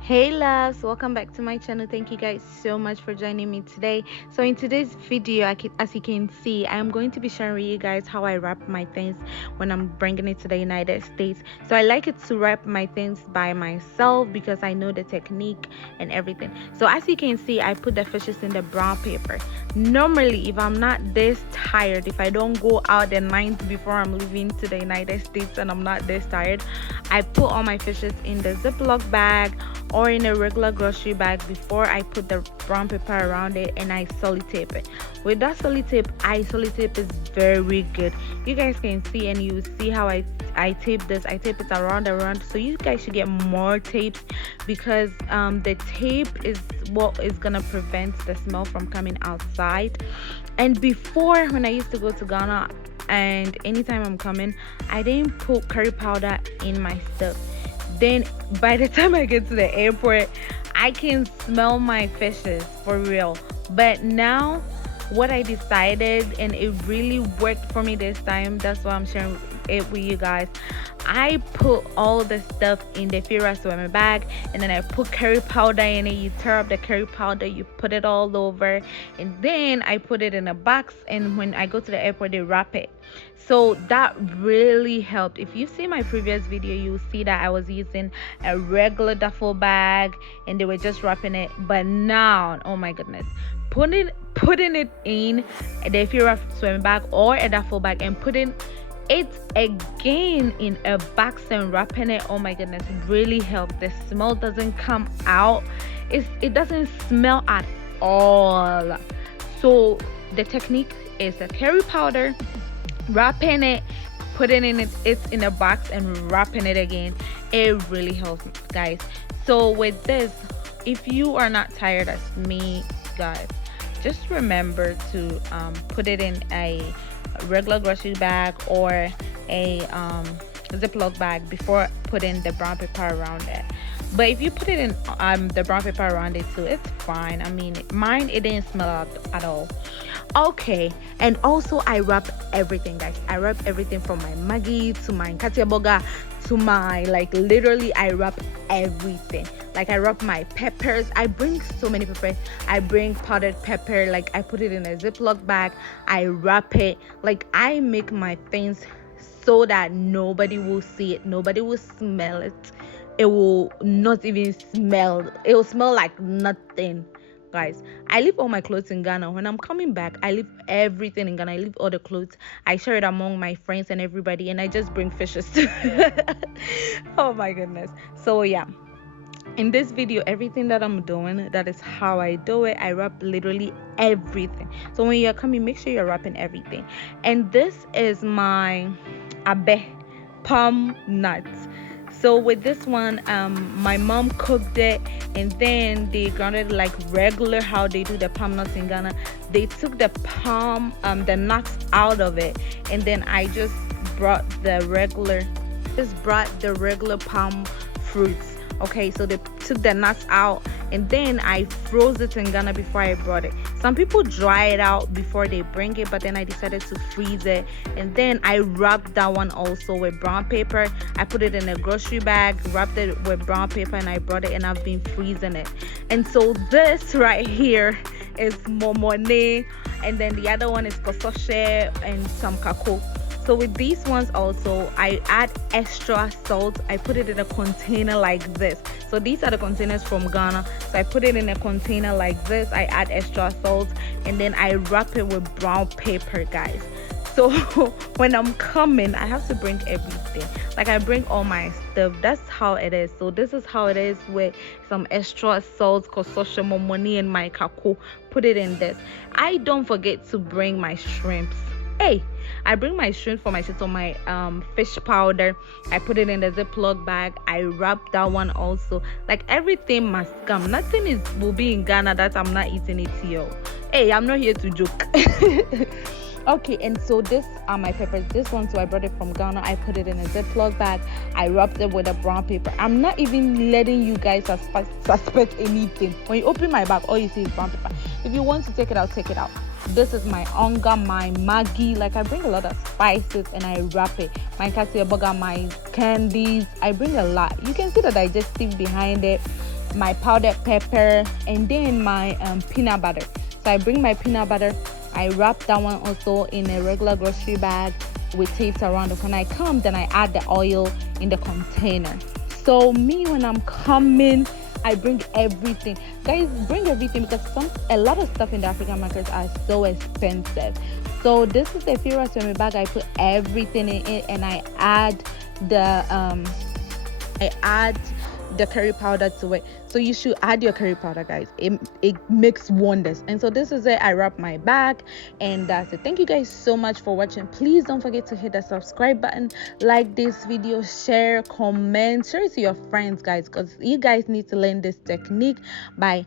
Hey loves, welcome back to my channel. Thank you guys so much for joining me today. So in today's video, as you can see, I am going to be sharing with you guys how I wrap my things when I'm bringing it to the United States. So I like it to wrap my things by myself because I know the technique and everything. So as you can see, I put the fishes in the brown paper. Normally, if I'm not this tired, if I don't go out the night before I'm leaving to the United States and I'm not this tired, I put all my fishes in the Ziploc bag or in a regular grocery bag before I put the brown paper around it, and I sellotape it. With that sellotape is very good. You guys can see, and you see how I tape this. I tape it around, so you guys should get more tapes because the tape is what is gonna prevent the smell from coming outside. And before, when I used to go to Ghana, and anytime I'm coming, I didn't put curry powder in my stuff. Then by the time I get to the airport, I can smell my fishes for real. But now what I decided, and it really worked for me this time, that's why I'm sharing it with you guys. I put all the stuff in the Fira swimmer bag, and then I put curry powder in it. You tear up the curry powder, you put it all over, and then I put it in a box, and when I go to the airport, they wrap it. So that really helped. If you see my previous video, you'll see that I was using a regular duffel bag and they were just wrapping it. But now, oh my goodness, putting it in the Fira swim bag or a duffel bag and putting it again in a box and wrapping it, oh my goodness, really helped. The smell doesn't come out. It doesn't smell at all. So the technique is the curry powder, wrapping it, putting it in a box and wrapping it again. It really helps, guys. So with this, if you are not tired as me, guys, just remember to put it in a regular grocery bag or a Ziploc bag before putting the brown paper around it. But if you put it in the brown paper around it too, it's fine. I mean, mine, it didn't smell at all. Okay, and also I wrap everything, guys. I wrap everything from my Maggi to my Katia Boga to my, like, literally I wrap everything. Like, I wrap my peppers. I bring so many peppers. I bring powdered pepper. Like, I put it in a Ziploc bag. I wrap it. Like, I make my things so that nobody will see it, nobody will smell it. It will not even smell. It will smell like nothing. Guys, I leave all my clothes in Ghana. When I'm coming back, I leave everything in Ghana. I leave all the clothes. I share it among my friends and everybody, and I just bring fishes. Oh my goodness. So yeah, in this video, everything that I'm doing, that is how I do it. I wrap literally everything. So when you're coming, make sure you're wrapping everything. And this is my abe palm nuts. So with this one, my mom cooked it, and then they ground it like regular how they do the palm nuts in Ghana. They took the nuts out of it, and then I just brought the regular palm fruits. Okay, so they took the nuts out, and then I froze it in Ghana before I brought it. Some people dry it out before they bring it, but then I decided to freeze it, and then I wrapped that one also with brown paper. I put it in a grocery bag, wrapped it with brown paper, and I brought it, and I've been freezing it. And so this right here is momone, and then the other one is kososhe and some kako. So with these ones also, I add extra salt. I put it in a container like this. So these are the containers from Ghana. So I put it in a container like this. I add extra salt, and then I wrap it with brown paper, guys. So when I'm coming, I have to bring everything. Like, I bring all my stuff. That's how it is. So this is how it is with some extra salt, kososhe, momoni, and my kako. Put it in this. I don't forget to bring my shrimps. Hey, I bring my shrimp for my shit on my fish powder. I put it in the Ziploc bag. I wrap that one also. Like, everything must come. Nothing will be in Ghana that I'm not eating it here. Hey, I'm not here to joke. Okay, and so this are my peppers. This one, so I brought it from Ghana. I put it in a Ziploc bag. I wrapped it with a brown paper. I'm not even letting you guys suspect anything. When you open my bag, all you see is brown paper. If you want to take it out, take it out. This is my onga, my maggi. Like I bring a lot of spices and I wrap it. My katia burger, my candies. I bring a lot. You can see the digestive behind it. My powdered pepper and then my peanut butter. So I bring my peanut butter. I wrap that one also in a regular grocery bag with tapes around it. When I come, then I add the oil in the container. So me, when I'm coming, I bring everything. Guys, bring everything because a lot of stuff in the African markets are so expensive. So this is the Fira Swami bag. I put everything in it and the um I add the curry powder to it. So you should add your curry powder, guys. It makes wonders. And so this is it. I wrap my bag and that's it. Thank you guys so much for watching. Please don't forget to hit the subscribe button, like this video, share, comment, share it to your friends, guys, because you guys need to learn this technique. Bye.